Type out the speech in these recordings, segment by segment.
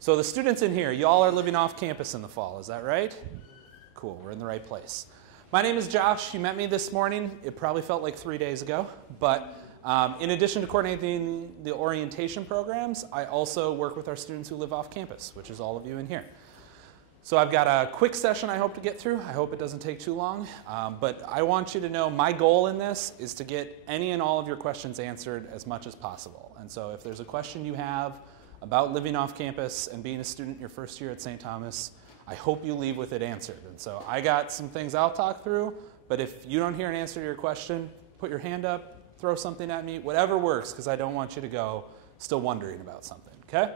So the students in here, y'all are living off campus in the fall, is that right? Cool, we're in the right place. My name is Josh. You met me this morning. It probably felt like 3 days ago, but in addition to coordinating the orientation programs, I also work with our students who live off campus, which is all of you in here. So I've got a quick session I hope to get through. I hope it doesn't take too long, but I want you to know my goal in this is to get any and all of your questions answered as much as possible. And so if there's a question you have about living off campus and being a student your first year at St. Thomas, I hope you leave with it answered. And so I got some things I'll talk through, but if you don't hear an answer to your question, put your hand up, throw something at me, whatever works, because I don't want you to go still wondering about something, okay?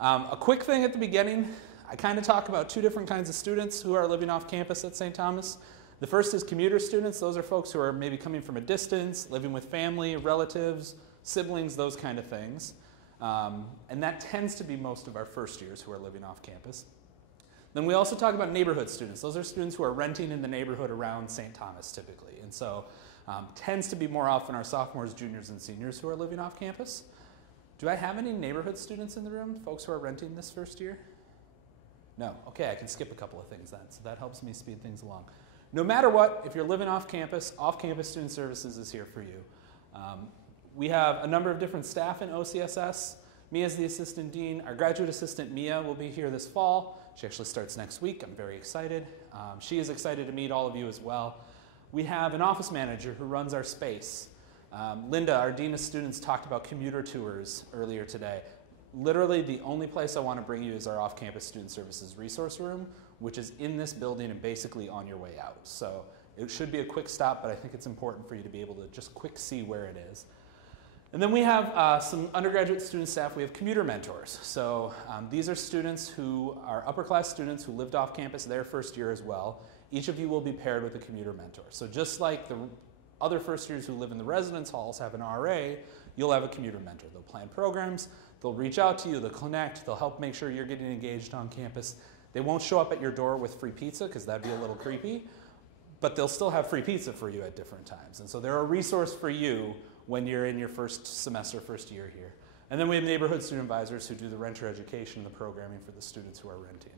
A quick thing at the beginning, I kind of talk about two different kinds of students who are living off campus at St. Thomas. The first is commuter students. Those are folks who are maybe coming from a distance, living with family, relatives, siblings, those kind of things. And that tends to be most of our first years who are living off campus. Then we also talk about neighborhood students. Those are students who are renting in the neighborhood around St. Thomas typically. And so tends to be more often our sophomores, juniors, and seniors who are living off campus. Do I have any neighborhood students in the room, folks who are renting this first year? No. Okay, I can skip a couple of things then, so that helps me speed things along. No matter what, if you're living off campus Student Services is here for you. We have a number of different staff in OCSS. Me as the assistant dean, our graduate assistant Mia will be here this fall. She actually starts next week. I'm very excited. She is excited to meet all of you as well. We have an office manager who runs our space. Linda, our dean of students, talked about commuter tours earlier today. Literally the only place I want to bring you is our off-campus student services resource room, which is in this building and basically on your way out. So it should be a quick stop, but I think it's important for you to be able to just quick see where it is. And then we have some undergraduate student staff. We have commuter mentors. So these are students who are upper class students who lived off campus their first year as well. Each of you will be paired with a commuter mentor. So just like the other first years who live in the residence halls have an RA, you'll have a commuter mentor. They'll plan programs, they'll reach out to you, they'll connect, they'll help make sure you're getting engaged on campus. They won't show up at your door with free pizza because that'd be a little creepy, but they'll still have free pizza for you at different times. And so they're a resource for you when you're in your first semester, first year here. And then we have neighborhood student advisors who do the renter education and the programming for the students who are renting.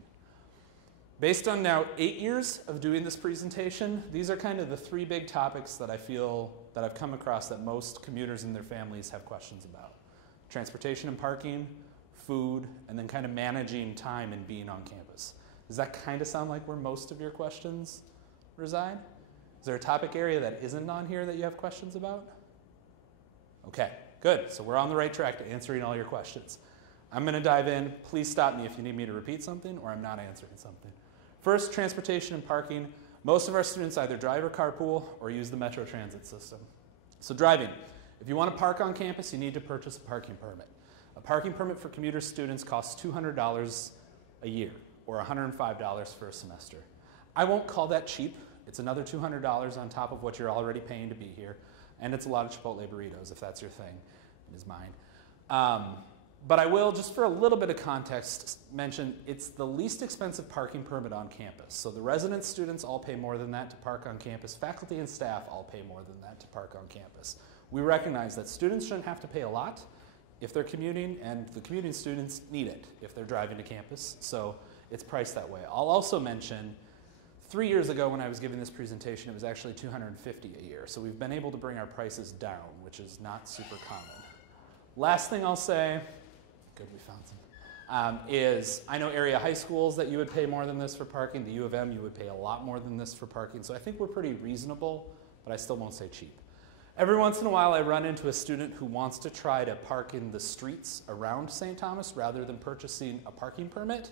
Based on now 8 years of doing this presentation, these are kind of the three big topics that I feel that I've come across that most commuters and their families have questions about. Transportation and parking, food, and then kind of managing time and being on campus. Does that kind of sound like where most of your questions reside? Is there a topic area that isn't on here that you have questions about? Okay, good. So we're on the right track to answering all your questions. I'm going to dive in. Please stop me if you need me to repeat something or I'm not answering something. First, transportation and parking. Most of our students either drive or carpool or use the Metro Transit system. So driving. If you want to park on campus, you need to purchase a parking permit. A parking permit for commuter students costs $200 a year or $105 for a semester. I won't call that cheap. It's another $200 on top of what you're already paying to be here. And it's a lot of Chipotle burritos, if that's your thing. It is mine. But I will, just for a little bit of context, mention it's the least expensive parking permit on campus. So the resident students all pay more than that to park on campus. Faculty and staff all pay more than that to park on campus. We recognize that students shouldn't have to pay a lot if they're commuting, and the commuting students need it if they're driving to campus. So it's priced that way. I'll also mention 3 years ago when I was giving this presentation, it was actually $250 a year. So we've been able to bring our prices down, which is not super common. Last thing I'll say, good, we found some, is I know area high schools that you would pay more than this for parking. The U of M, you would pay a lot more than this for parking. So I think we're pretty reasonable, but I still won't say cheap. Every once in a while I run into a student who wants to try to park in the streets around St. Thomas rather than purchasing a parking permit.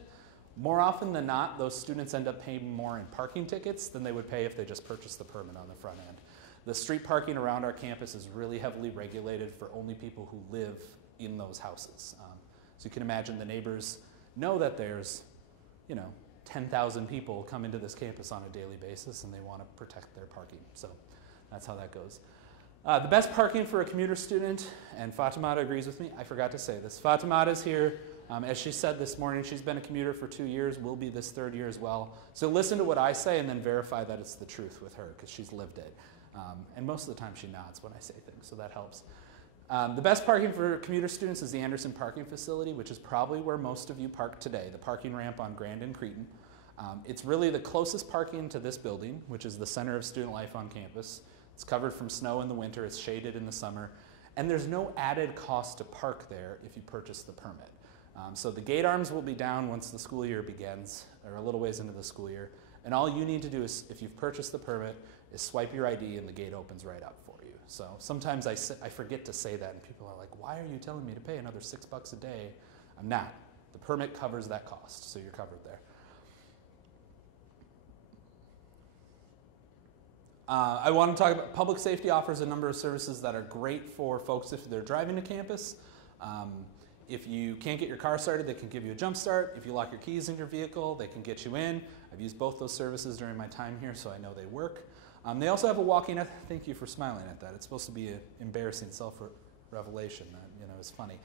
More often than not, those students end up paying more in parking tickets than they would pay if they just purchased the permit on the front end. The street parking around our campus is really heavily regulated for only people who live in those houses. So you can imagine the neighbors know that there's, 10,000 people come into this campus on a daily basis and they want to protect their parking. So that's how that goes. The best parking for a commuter student, and Fatimata agrees with me, I forgot to say this. Fatimata's here. As she said this morning, she's been a commuter for 2 years, will be this third year as well. So listen to what I say and then verify that it's the truth with her because she's lived it. And most of the time she nods when I say things, so that helps. The best parking for commuter students is the Anderson parking facility, which is probably where most of you park today, the parking ramp on Grand and Cretin. It's really the closest parking to this building, which is the center of student life on campus. It's covered from snow in the winter, it's shaded in the summer, and there's no added cost to park there if you purchase the permit. So the gate arms will be down once the school year begins, or a little ways into the school year, and all you need to do is, if you've purchased the permit, is swipe your ID and the gate opens right up for you. So sometimes I forget to say that and people are like, why are you telling me to pay another $6 a day? I'm not. The permit covers that cost, so you're covered there. I want to talk about public safety offers a number of services that are great for folks if they're driving to campus. If you can't get your car started, they can give you a jump start. If you lock your keys in your vehicle, they can get you in. I've used both those services during my time here, so I know they work. They also have a walk-in, thank you for smiling at that. It's supposed to be an embarrassing self-revelation that, is funny.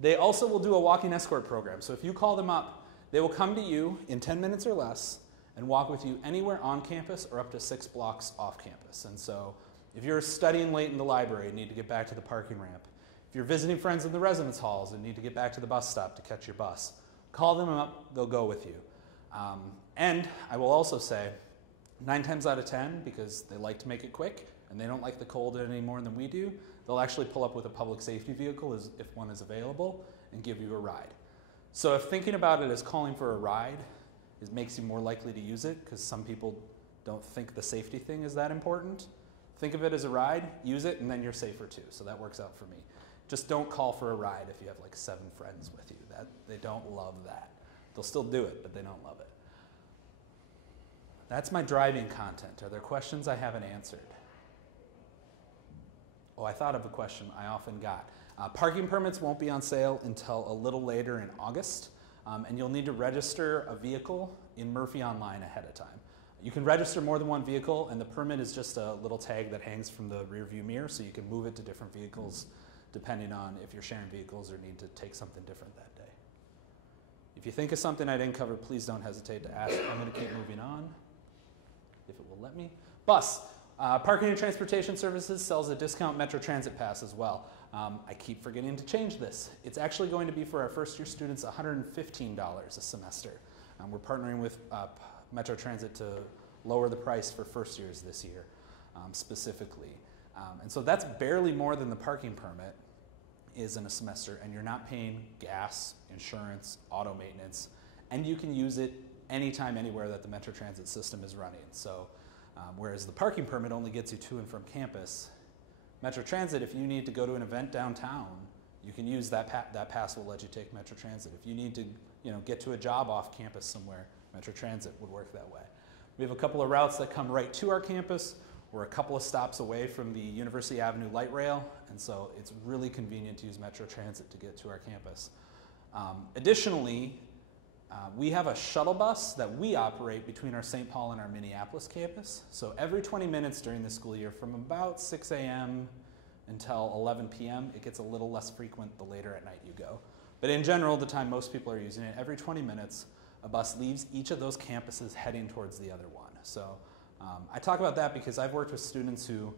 They also will do a walk-in escort program. So if you call them up, they will come to you in 10 minutes or less and walk with you anywhere on campus or up to 6 blocks off campus. And so if you're studying late in the library and need to get back to the parking ramp, if you're visiting friends in the residence halls and need to get back to the bus stop to catch your bus, call them up, they'll go with you. And I will also say, 9 times out of 10, because they like to make it quick and they don't like the cold any more than we do, they'll actually pull up with a public safety vehicle if one is available and give you a ride. So if thinking about it as calling for a ride makes you more likely to use it, because some people don't think the safety thing is that important, think of it as a ride, use it, and then you're safer too. So that works out for me. Just don't call for a ride if you have like 7 friends with you. They don't love that. They'll still do it, but they don't love it. That's my driving content. Are there questions I haven't answered? Oh, I thought of a question I often got. Parking permits won't be on sale until a little later in August, and you'll need to register a vehicle in Murphy Online ahead of time. You can register more than one vehicle, and the permit is just a little tag that hangs from the rear view mirror, so you can move it to different vehicles depending on if you're sharing vehicles or need to take something different that day. If you think of something I didn't cover, please don't hesitate to ask. I'm going to keep moving on, if it will let me. Bus. Parking and Transportation Services sells a discount Metro Transit pass as well. I keep forgetting to change this. It's actually going to be for our first year students $115 a semester. We're partnering with Metro Transit to lower the price for first years this year specifically. And so that's barely more than the parking permit is in a semester, and you're not paying gas, insurance, auto maintenance, and you can use it anytime, anywhere that the Metro Transit system is running. So whereas the parking permit only gets you to and from campus, Metro Transit, if you need to go to an event downtown, you can use that that pass will let you take Metro Transit. If you need to get to a job off campus somewhere, Metro Transit would work that way. We have a couple of routes that come right to our campus. We're a couple of stops away from the University Avenue light rail, and so it's really convenient to use Metro Transit to get to our campus. Additionally, we have a shuttle bus that we operate between our St. Paul and our Minneapolis campus. So every 20 minutes during the school year, from about 6 a.m. until 11 p.m., it gets a little less frequent the later at night you go. But in general, the time most people are using it, every 20 minutes, a bus leaves each of those campuses heading towards the other one. So I talk about that because I've worked with students who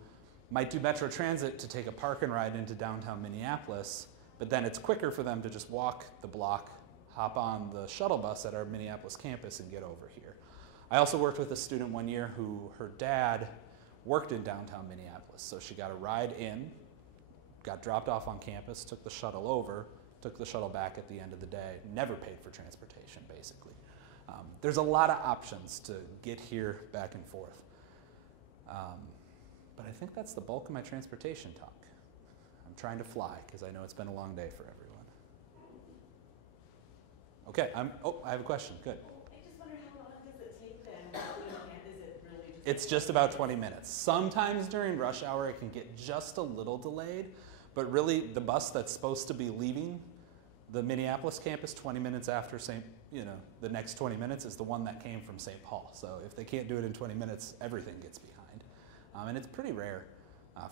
might do Metro Transit to take a park and ride into downtown Minneapolis, but then it's quicker for them to just walk the block, hop on the shuttle bus at our Minneapolis campus and get over here. I also worked with a student one year who her dad worked in downtown Minneapolis, so she got a ride in, got dropped off on campus, took the shuttle over, took the shuttle back at the end of the day, never paid for transportation basically. There's a lot of options to get here back and forth. But I think that's the bulk of my transportation talk. I'm trying to fly because I know it's been a long day for everyone. Okay, I have a question, good. I just wondered how long does it take then? Is it really just... It's just about 20 minutes. Sometimes during rush hour it can get just a little delayed, but really the bus that's supposed to be leaving the Minneapolis campus 20 minutes after the next 20 minutes is the one that came from St. Paul. So if they can't do it in 20 minutes, everything gets behind. And it's pretty rare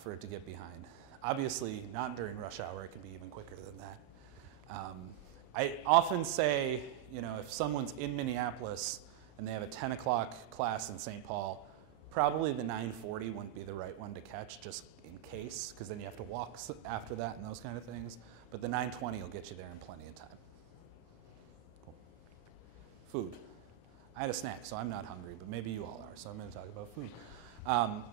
for it to get behind. Obviously, not during rush hour, it can be even quicker than that. I often say, if someone's in Minneapolis and they have a 10 o'clock class in St. Paul, Probably the 940 wouldn't be the right one to catch just in case, because then you have to walk after that and those kind of things. But the 920 will get you there in plenty of time. Cool. Food. I had a snack, so I'm not hungry, but maybe you all are, so I'm going to talk about food.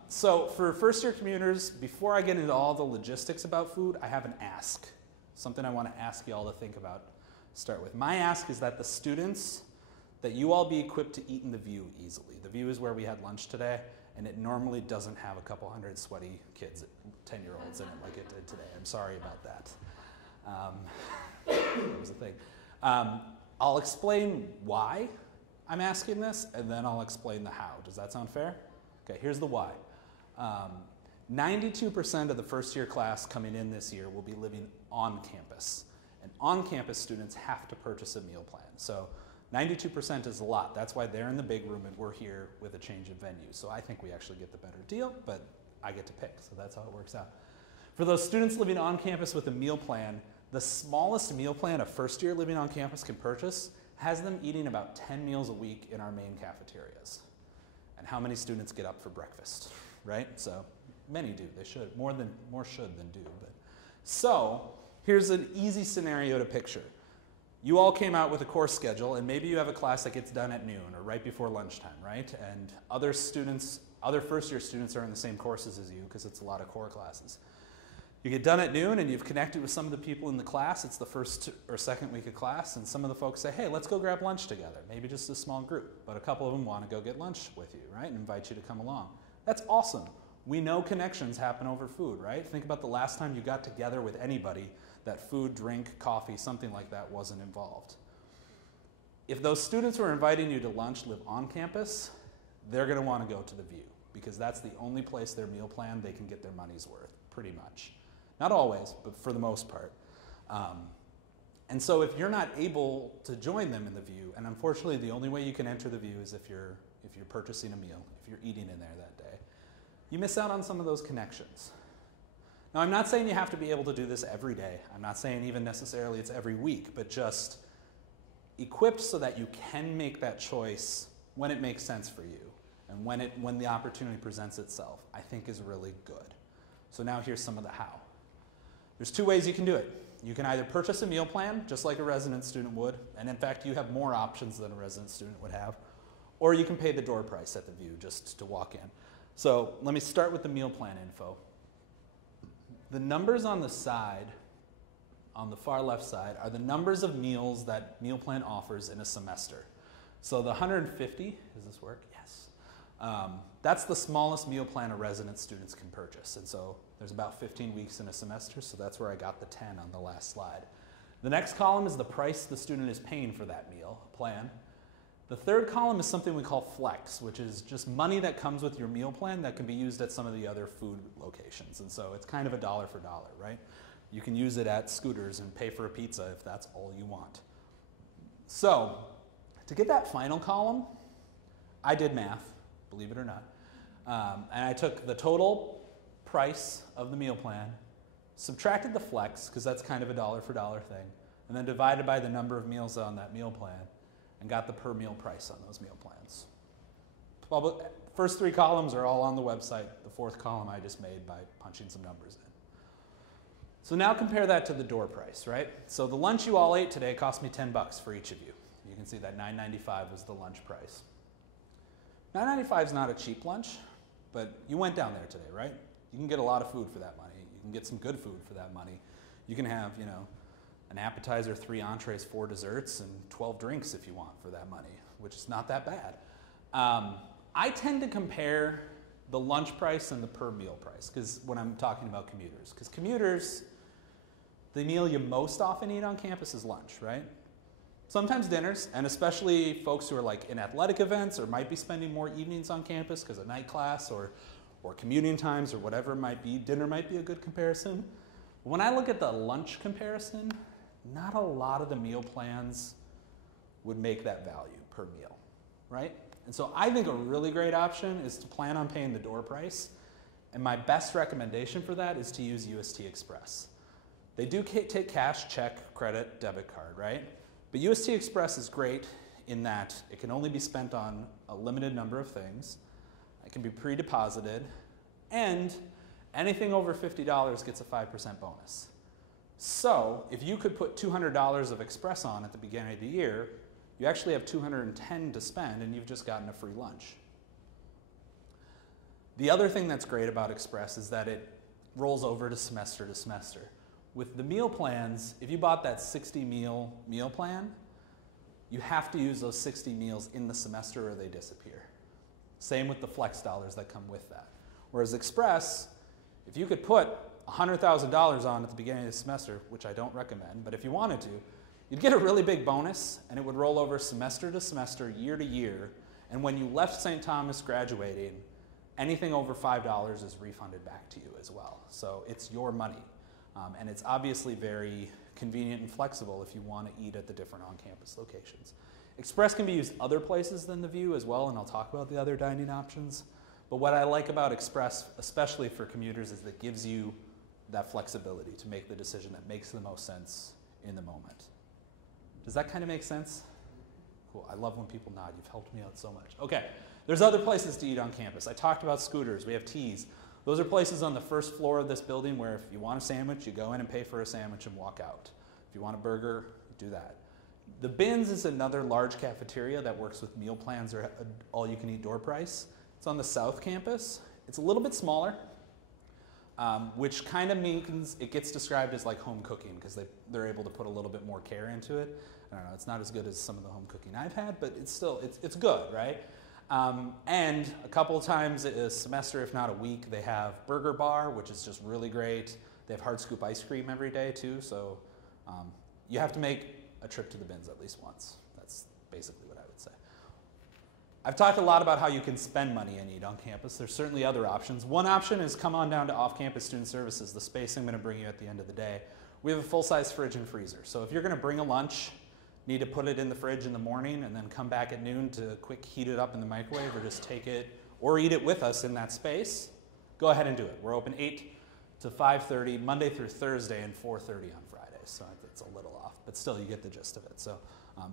So for first-year commuters, before I get into all the logistics about food, I have an ask, something I want to ask you all to think about. Start with. My ask is that the students, that you all be equipped to eat in the View easily. The View is where we had lunch today, and it normally doesn't have a couple hundred sweaty kids, 10-year-olds in it like it did today. I'm sorry about that. That was a thing. I'll explain why I'm asking this, and then I'll explain the how. Does that sound fair? Okay, here's the why. 92% of the first-year class coming in this year will be living on campus. And on-campus students have to purchase a meal plan. So 92% is a lot. That's why they're in the big room and we're here with a change of venue. So I think we actually get the better deal, but I get to pick. So that's how it works out. For those students living on campus with a meal plan, the smallest meal plan a first year living on campus can purchase has them eating about 10 meals a week in our main cafeterias. And how many students get up for breakfast, right? So many do. They should. More should than do. But. So here's an easy scenario to picture. You all came out with a course schedule, and maybe you have a class that gets done at noon or right before lunchtime, right? And other first-year students are in the same courses as you because it's a lot of core classes. You get done at noon, and you've connected with some of the people in the class. It's the first or second week of class, and some of the folks say, hey, let's go grab lunch together. Maybe just a small group, but a couple of them want to go get lunch with you, right, and invite you to come along. That's awesome. We know connections happen over food, right? Think about the last time you got together with anybody that food, drink, coffee, something like that wasn't involved. If those students who are inviting you to lunch live on campus, they're going to want to go to the View because that's the only place their meal plan they can get their money's worth, pretty much. Not always, but for the most part. And so if you're not able to join them in the View, and unfortunately the only way you can enter the View is if you're purchasing a meal, if you're eating in there that day, you miss out on some of those connections. Now, I'm not saying you have to be able to do this every day. I'm not saying even necessarily it's every week, but just equipped so that you can make that choice when it makes sense for you and when the opportunity presents itself, I think is really good. So now here's some of the how. There's two ways you can do it. You can either purchase a meal plan, just like a resident student would, and in fact, you have more options than a resident student would have, or you can pay the door price at the View just to walk in. So let me start with the meal plan info. The numbers on the side, on the far left side, are the numbers of meals that meal plan offers in a semester. So the 150, does this work? Yes. That's the smallest meal plan a resident students can purchase. And so there's about 15 weeks in a semester, so that's where I got the 10 on the last slide. The next column is the price the student is paying for that meal plan. The third column is something we call flex, which is just money that comes with your meal plan that can be used at some of the other food locations. And so it's kind of a dollar for dollar, right? You can use it at Scooters and pay for a pizza if that's all you want. So to get that final column, I did math, believe it or not. And I took the total price of the meal plan, subtracted the flex, because that's kind of a dollar for dollar thing, and then divided by the number of meals on that meal plan, and got the per meal price on those meal plans. First three columns are all on the website. The fourth column I just made by punching some numbers in. So now compare that to the door price, right? So the lunch you all ate today cost me 10 bucks for each of you. You can see that $9.95 was the lunch price. $9.95 is not a cheap lunch, but you went down there today, right? You can get a lot of food for that money. You can get some good food for that money. You can have, an appetizer, 3 entrees, 4 desserts, and 12 drinks if you want for that money, which is not that bad. I tend to compare the lunch price and the per meal price when I'm talking about commuters. Because commuters, the meal you most often eat on campus is lunch, right? Sometimes dinners, and especially folks who are like in athletic events or might be spending more evenings on campus because of night class or commuting times or whatever it might be, dinner might be a good comparison. When I look at the lunch comparison, not a lot of the meal plans would make that value per meal, right? And so I think a really great option is to plan on paying the door price. And my best recommendation for that is to use UST Express. They do take cash, check, credit, debit card, right? But UST Express is great in that it can only be spent on a limited number of things. It can be pre-deposited, and anything over $50 gets a 5% bonus. So if you could put $200 of Express on at the beginning of the year, you actually have $210 to spend, and you've just gotten a free lunch. The other thing that's great about Express is that it rolls over to semester. With the meal plans, if you bought that 60-meal meal plan, you have to use those 60 meals in the semester or they disappear. Same with the flex dollars that come with that. Whereas Express, if you could put $100,000 on at the beginning of the semester, which I don't recommend, but if you wanted to, you'd get a really big bonus, and it would roll over semester to semester, year to year, and when you left St. Thomas graduating, anything over $5 is refunded back to you as well. So it's your money, and it's obviously very convenient and flexible if you want to eat at the different on-campus locations. Express can be used other places than the View as well, and I'll talk about the other dining options. But what I like about Express, especially for commuters, is that it gives you that flexibility to make the decision that makes the most sense in the moment. Does that kind of make sense? Cool. I love when people nod. You've helped me out so much. Okay. There's other places to eat on campus. I talked about Scooters. We have Teas. Those are places on the first floor of this building where if you want a sandwich, you go in and pay for a sandwich and walk out. If you want a burger, you do that. The Bins is another large cafeteria that works with meal plans or all-you-can-eat door price. It's on the South Campus. It's a little bit smaller, which kind of means it gets described as like home cooking because they're able to put a little bit more care into it. I don't know, it's not as good as some of the home cooking I've had, but it's still, it's good, right? And a couple of times a semester, if not a week, they have Burger Bar, which is just really great. They have Hard Scoop ice cream every day too, so you have to make a trip to the Bins at least once. That's basically what I would say. I've talked a lot about how you can spend money and eat on campus. There's certainly other options. One option is come on down to off-campus student services, the space I'm going to bring you at the end of the day. We have a full-size fridge and freezer. So if you're going to bring a lunch, need to put it in the fridge in the morning and then come back at noon to quick heat it up in the microwave or just take it or eat it with us in that space, go ahead and do it. We're open 8 to 5:30, Monday through Thursday, and 4:30 on Fridays. So it's a little off, but still you get the gist of it. So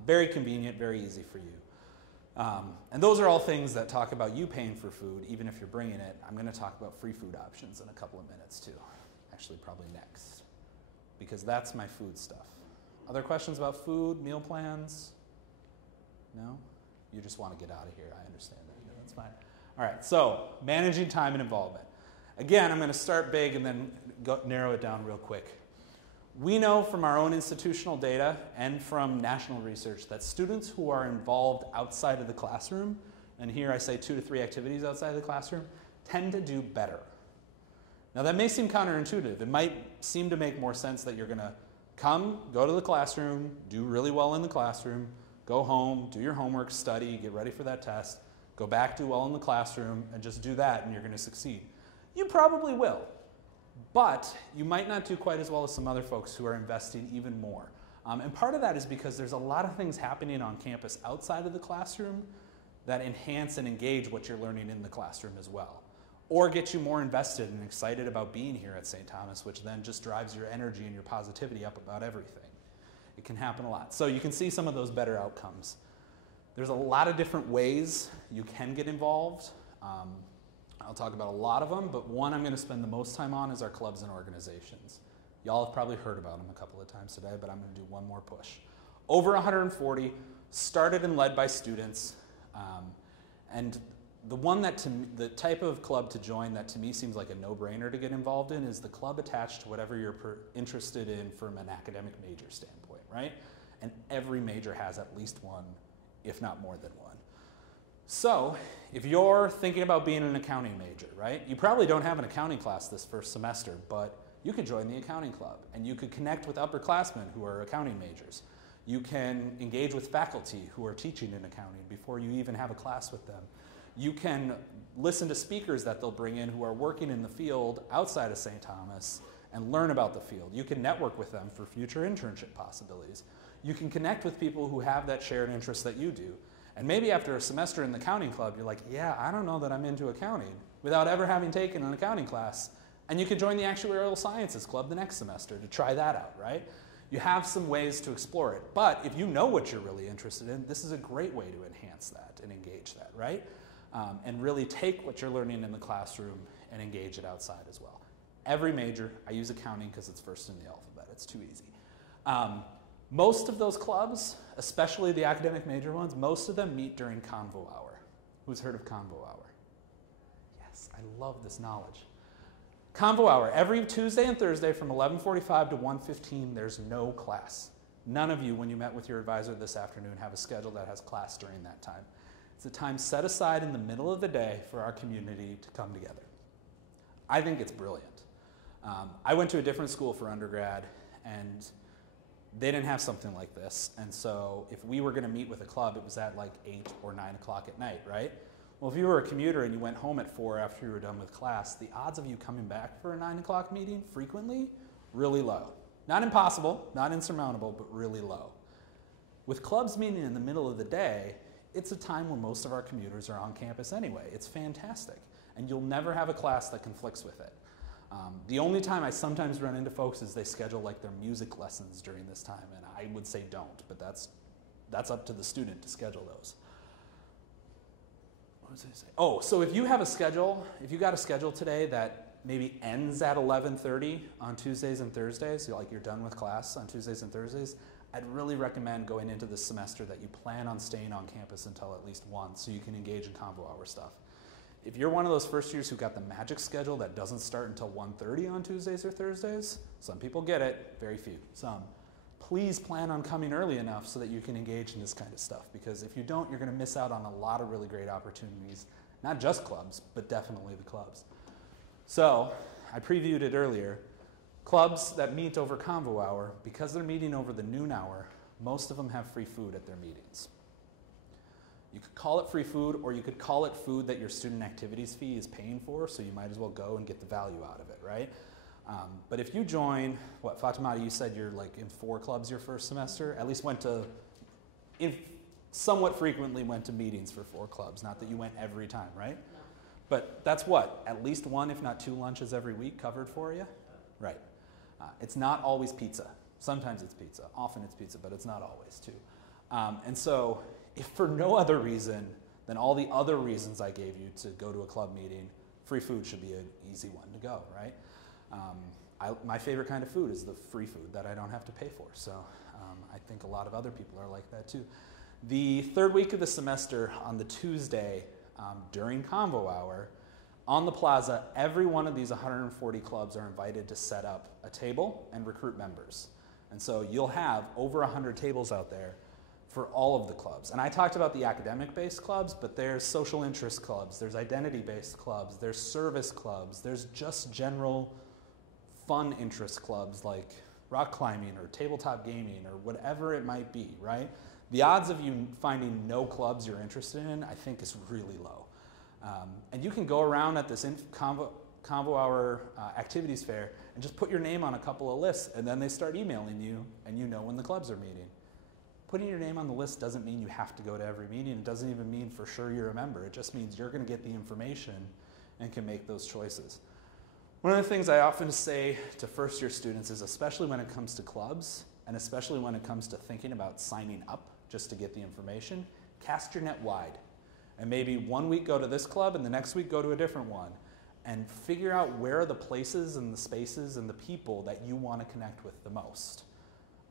very convenient, very easy for you. And those are all things that talk about you paying for food, even if you're bringing it. I'm going to talk about free food options in a couple of minutes too. Actually, probably next, because that's my food stuff. Other questions about food, meal plans? No? You just want to get out of here. I understand that. No, that's fine. All right, so managing time and involvement. Again, I'm going to start big and then narrow it down real quick. We know from our own institutional data and from national research that students who are involved outside of the classroom, and here I say 2 to 3 activities outside of the classroom, tend to do better. Now that may seem counterintuitive. It might seem to make more sense that you're going to come, go to the classroom, do really well in the classroom, go home, do your homework, study, get ready for that test, go back, do well in the classroom, and just do that and you're going to succeed. You probably will. But you might not do quite as well as some other folks who are investing even more. And part of that is because there's a lot of things happening on campus outside of the classroom that enhance and engage what you're learning in the classroom as well. Or get you more invested and excited about being here at St. Thomas, which then just drives your energy and your positivity up about everything. It can happen a lot. So you can see some of those better outcomes. There's a lot of different ways you can get involved. I'll talk about a lot of them, but one I'm going to spend the most time on is our clubs and organizations. Y'all have probably heard about them a couple of times today, but I'm going to do one more push. Over 140, started and led by students, and the one that the type of club to join that to me seems like a no-brainer to get involved in is the club attached to whatever you're interested in from an academic major standpoint, right? And every major has at least one, if not more than one. So if you're thinking about being an accounting major, right? You probably don't have an accounting class this first semester, but you could join the accounting club and you could connect with upperclassmen who are accounting majors. You can engage with faculty who are teaching in accounting before you even have a class with them. You can listen to speakers that they'll bring in who are working in the field outside of St. Thomas and learn about the field. You can network with them for future internship possibilities. You can connect with people who have that shared interest that you do. And maybe after a semester in the accounting club, you're like, yeah, I don't know that I'm into accounting without ever having taken an accounting class. And you could join the actuarial sciences club the next semester to try that out, right? You have some ways to explore it. But if you know what you're really interested in, this is a great way to enhance that and engage that, right? and really take what you're learning in the classroom and engage it outside as well. Every major, I use accounting because it's first in the alphabet, it's too easy. Most of those clubs, especially the academic major ones, most of them meet during Convo Hour. Who's heard of Convo Hour? Yes, I love this knowledge. Convo Hour, every Tuesday and Thursday from 11:45 to 1:15, there's no class. None of you, when you met with your advisor this afternoon, have a schedule that has class during that time. It's a time set aside in the middle of the day for our community to come together. I think it's brilliant. I went to a different school for undergrad, and they didn't have something like this. And so if we were going to meet with a club, it was at like 8 or 9 o'clock at night, right? Well, if you were a commuter and you went home at 4 after you were done with class, the odds of you coming back for a 9 o'clock meeting frequently, really low. Not impossible, not insurmountable, but really low. With clubs meeting in the middle of the day, it's a time when most of our commuters are on campus anyway. It's fantastic. And you'll never have a class that conflicts with it. The only time I sometimes run into folks is they schedule like their music lessons during this time, and I would say don't, but that's up to the student to schedule those. What was I saying? Oh, so if you have a schedule, if you got a schedule today that maybe ends at 11:30 on Tuesdays and Thursdays, you're done with class on Tuesdays and Thursdays, I'd really recommend going into this semester that you plan on staying on campus until at least 1 so you can engage in Convo Hour stuff. If you're one of those first years who got the magic schedule that doesn't start until 1:30 on Tuesdays or Thursdays, some people get it, very few, some. Please plan on coming early enough so that you can engage in this kind of stuff, because if you don't, you're going to miss out on a lot of really great opportunities, not just clubs, but definitely the clubs. So, I previewed it earlier. Clubs that meet over Convo Hour, because they're meeting over the noon hour, most of them have free food at their meetings. You could call it free food, or you could call it food that your student activities fee is paying for, so you might as well go and get the value out of it, right? But if you join, Fatimata, you said you're like in 4 clubs your first semester, at least somewhat frequently went to meetings for 4 clubs, not that you went every time, right? No. But that's what, at least 1, if not 2 lunches every week covered for you? Right. It's not always pizza. Sometimes it's pizza. Often it's pizza, but it's not always too. And so, if for no other reason than all the other reasons I gave you to go to a club meeting, free food should be an easy one to go, right? My favorite kind of food is the free food that I don't have to pay for. So I think a lot of other people are like that too. The 3rd week of the semester on the Tuesday during Convo Hour, on the plaza, every one of these 140 clubs are invited to set up a table and recruit members. And so you'll have over 100 tables out there for all of the clubs. And I talked about the academic-based clubs, but there's social interest clubs, there's identity-based clubs, there's service clubs, there's just general fun interest clubs like rock climbing or tabletop gaming or whatever it might be, right? The odds of you finding no clubs you're interested in, I think, is really low. And you can go around at this Convo Hour activities fair and just put your name on a couple of lists, and then they start emailing you, and you know when the clubs are meeting. Putting your name on the list doesn't mean you have to go to every meeting. It doesn't even mean for sure you're a member. It just means you're going to get the information and can make those choices. One of the things I often say to first-year students is, especially when it comes to clubs, and especially when it comes to thinking about signing up just to get the information, cast your net wide. And maybe one week go to this club and the next week go to a different one. And figure out where are the places and the spaces and the people that you want to connect with the most.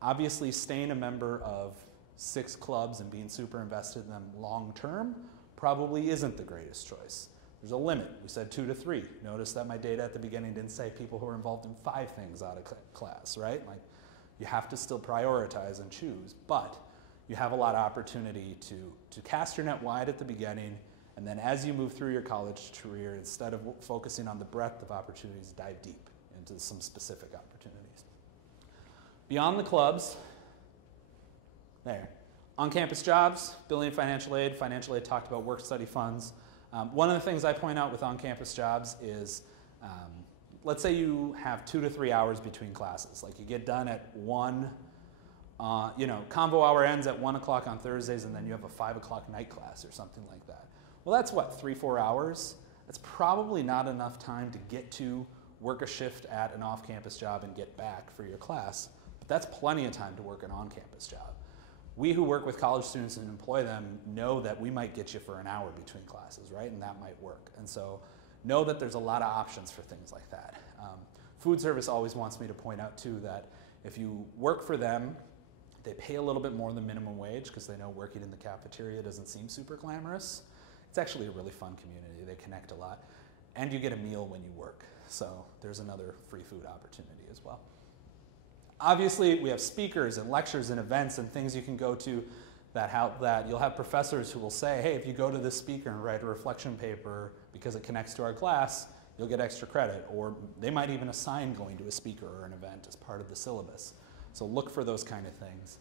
Obviously, staying a member of 6 clubs and being super invested in them long term probably isn't the greatest choice. There's a limit. We said 2 to 3. Notice that my data at the beginning didn't say people who are involved in 5 things out of class, right? Like, you have to still prioritize and choose, but you have a lot of opportunity to cast your net wide at the beginning, and then as you move through your college career, instead of focusing on the breadth of opportunities, dive deep into some specific opportunities. Beyond the clubs, there. On-campus jobs, building financial aid. Financial aid talked about work-study funds. One of the things I point out with on-campus jobs is, let's say you have 2 to 3 hours between classes. Like you get done at 1, Convo Hour ends at 1 o'clock on Thursdays, and then you have a 5 o'clock night class or something like that. Well, that's what, 3-4 hours? That's probably not enough time to get to work a shift at an off-campus job and get back for your class. But that's plenty of time to work an on-campus job. We who work with college students and employ them know that we might get you for an hour between classes, right? And that might work. And so know that there's a lot of options for things like that. Food service always wants me to point out too that if you work for them, they pay a little bit more than minimum wage because they know working in the cafeteria doesn't seem super glamorous. It's actually a really fun community. They connect a lot. And you get a meal when you work. So there's another free food opportunity as well. Obviously, we have speakers and lectures and events and things you can go to that you'll have professors who will say, hey, if you go to this speaker and write a reflection paper because it connects to our class, you'll get extra credit. Or they might even assign going to a speaker or an event as part of the syllabus. So look for those kind of things.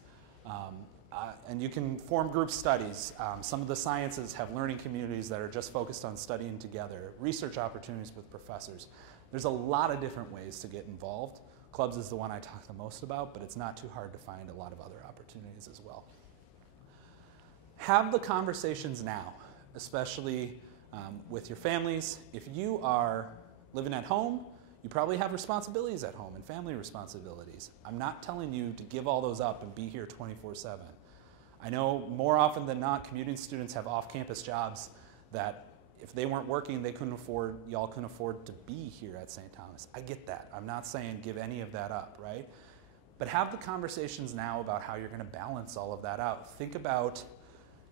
And you can form group studies. Some of the sciences have learning communities that are just focused on studying together, research opportunities with professors. There's a lot of different ways to get involved. Clubs is the one I talk the most about, but it's not too hard to find a lot of other opportunities as well. Have the conversations now, especially with your families. If you are living at home, you probably have responsibilities at home and family responsibilities. I'm not telling you to give all those up and be here 24/7. I know more often than not, commuting students have off-campus jobs that if they weren't working, y'all couldn't afford to be here at St. Thomas. I get that. I'm not saying give any of that up, right? But have the conversations now about how you're going to balance all of that out. Think about,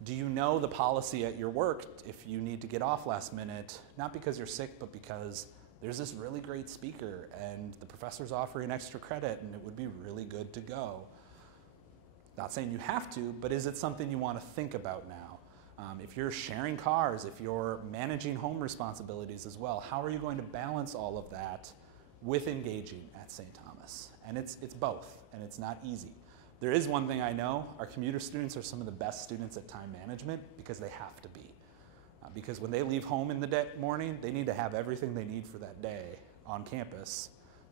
do you know the policy at your work if you need to get off last minute, not because you're sick, but because there's this really great speaker and the professor's offering extra credit and it would be really good to go. Not saying you have to, but is it something you want to think about now? If you're sharing cars, if you're managing home responsibilities as well, how are you going to balance all of that with engaging at St. Thomas? And it's both, and it's not easy. There is one thing I know, our commuter students are some of the best students at time management because they have to be. Because when they leave home in the morning, they need to have everything they need for that day on campus,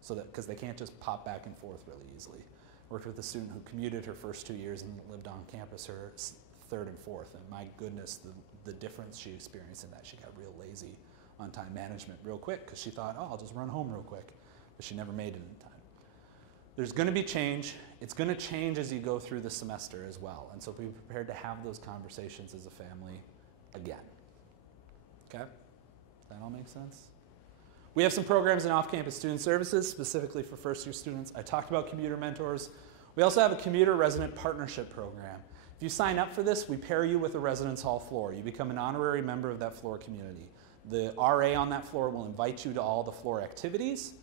because they can't just pop back and forth really easily. Worked with a student who commuted her first 2 years and lived on campus her third and fourth, and my goodness, the difference she experienced in that. She got real lazy on time management real quick because she thought, oh, I'll just run home real quick, but she never made it in time. There's going to be change. It's going to change as you go through the semester as well, and so be prepared to have those conversations as a family again. Okay? Does that all make sense? We have some programs in off-campus student services, specifically for first-year students. I talked about commuter mentors. We also have a commuter resident partnership program. If you sign up for this, we pair you with a residence hall floor. You become an honorary member of that floor community. The RA on that floor will invite you to all the floor activities.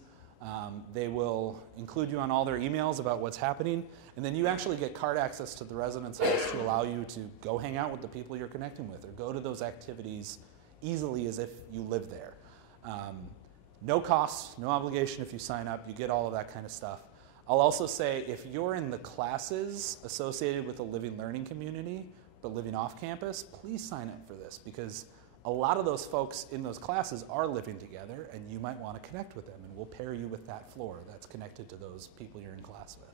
They will include you on all their emails about what's happening, and then you actually get card access to the residence halls to allow you to go hang out with the people you're connecting with or go to those activities easily as if you live there. No cost, no obligation if you sign up. You get all of that kind of stuff. I'll also say if you're in the classes associated with a living learning community but living off campus, please sign up for this because a lot of those folks in those classes are living together and you might want to connect with them, and we'll pair you with that floor that's connected to those people you're in class with.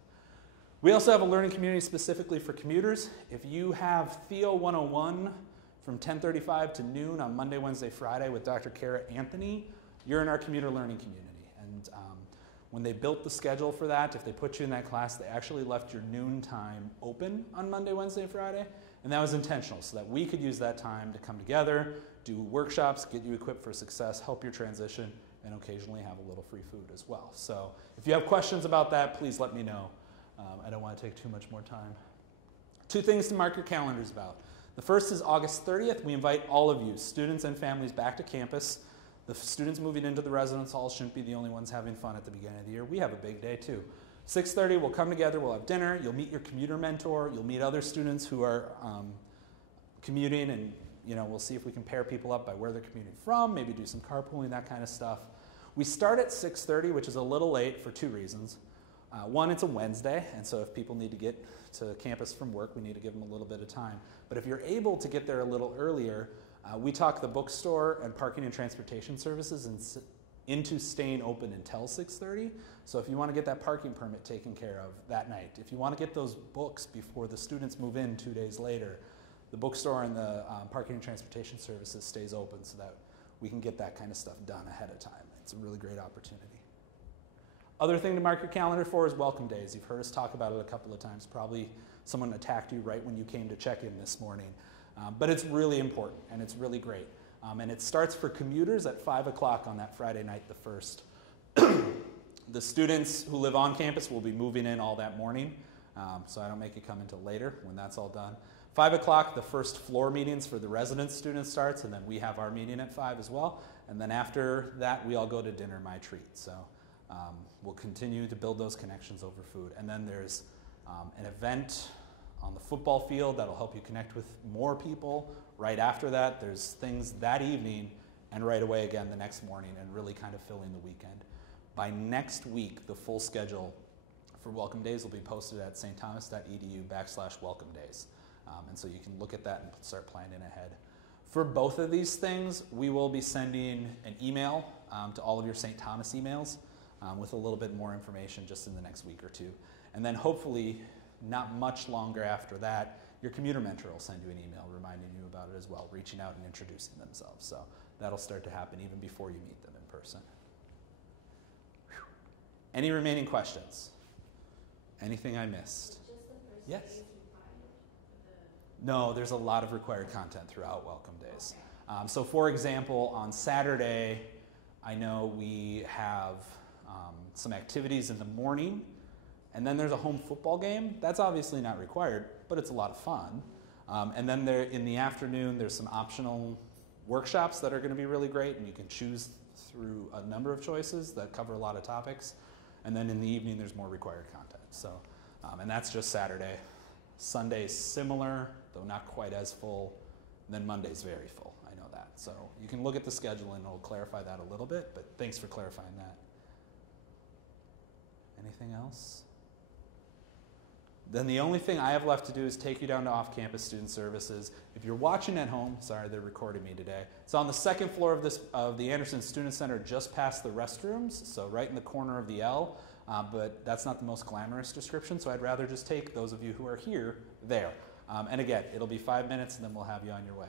We also have a learning community specifically for commuters. If you have Theo 101 from 10:35 to noon on Monday, Wednesday, Friday with Dr. Kara Anthony, you're in our commuter learning community. And when they built the schedule for that, if they put you in that class, they actually left your noon time open on Monday, Wednesday, Friday. And that was intentional so that we could use that time to come together, do workshops, get you equipped for success, help your transition, and occasionally have a little free food as well. So if you have questions about that, please let me know. I don't want to take too much more time. 2 things to mark your calendars about. The first is August 30th. We invite all of you, students and families, back to campus. The students moving into the residence hall shouldn't be the only ones having fun at the beginning of the year. We have a big day too. 6:30, we'll come together, we'll have dinner, you'll meet your commuter mentor, you'll meet other students who are commuting, and we'll see if we can pair people up by where they're commuting from, maybe do some carpooling, that kind of stuff. We start at 6:30, which is a little late for 2 reasons. One, it's a Wednesday, and so if people need to get to campus from work, we need to give them a little bit of time. But if you're able to get there a little earlier, we talk the bookstore and parking and transportation services into staying open until 6:30. So if you want to get that parking permit taken care of that night, if you want to get those books before the students move in 2 days later, the bookstore and the parking and transportation services stays open so that we can get that kind of stuff done ahead of time. It's a really great opportunity. Other thing to mark your calendar for is welcome days. You've heard us talk about it a couple of times, probably someone attacked you right when you came to check in this morning. But it's really important, and it's really great. And it starts for commuters at 5 o'clock on that Friday night, the 1st. The students who live on campus will be moving in all that morning, so I don't make you come until later when that's all done. 5 o'clock, the first floor meetings for the resident students starts, and then we have our meeting at 5 as well. And then after that, we all go to dinner, my treat. So we'll continue to build those connections over food. And then there's an event on the football field that'll help you connect with more people. Right after that, there's things that evening and right away again the next morning, and really kind of filling the weekend. By next week, the full schedule for Welcome Days will be posted at stthomas.edu/Welcome Days. And so you can look at that and start planning ahead. For both of these things, we will be sending an email to all of your St. Thomas emails with a little bit more information just in the next week or two. And then hopefully, not much longer after that, your commuter mentor will send you an email reminding you about it as well, reaching out and introducing themselves. So that'll start to happen even before you meet them in person. Whew. Any remaining questions? Anything I missed? Just the first Yes. day is required No, there's a lot of required content throughout Welcome Days. So for example, on Saturday, I know we have some activities in the morning, and then there's a home football game. That's obviously not required, but it's a lot of fun. And then there, in the afternoon, there's some optional workshops that are going to be really great, and you can choose through a number of choices that cover a lot of topics. And then in the evening, there's more required content. So, and that's just Saturday. Sunday's similar, though not quite as full. And then Monday's very full, I know that. So you can look at the schedule and it'll clarify that a little bit, but thanks for clarifying that. Anything else? Then the only thing I have left to do is take you down to off-campus student services. If you're watching at home, sorry, they're recording me today. It's on the second floor of the Anderson Student Center, just past the restrooms, so right in the corner of the L. But that's not the most glamorous description, so I'd rather just take those of you who are here there. And again, it'll be 5 minutes, and then we'll have you on your way.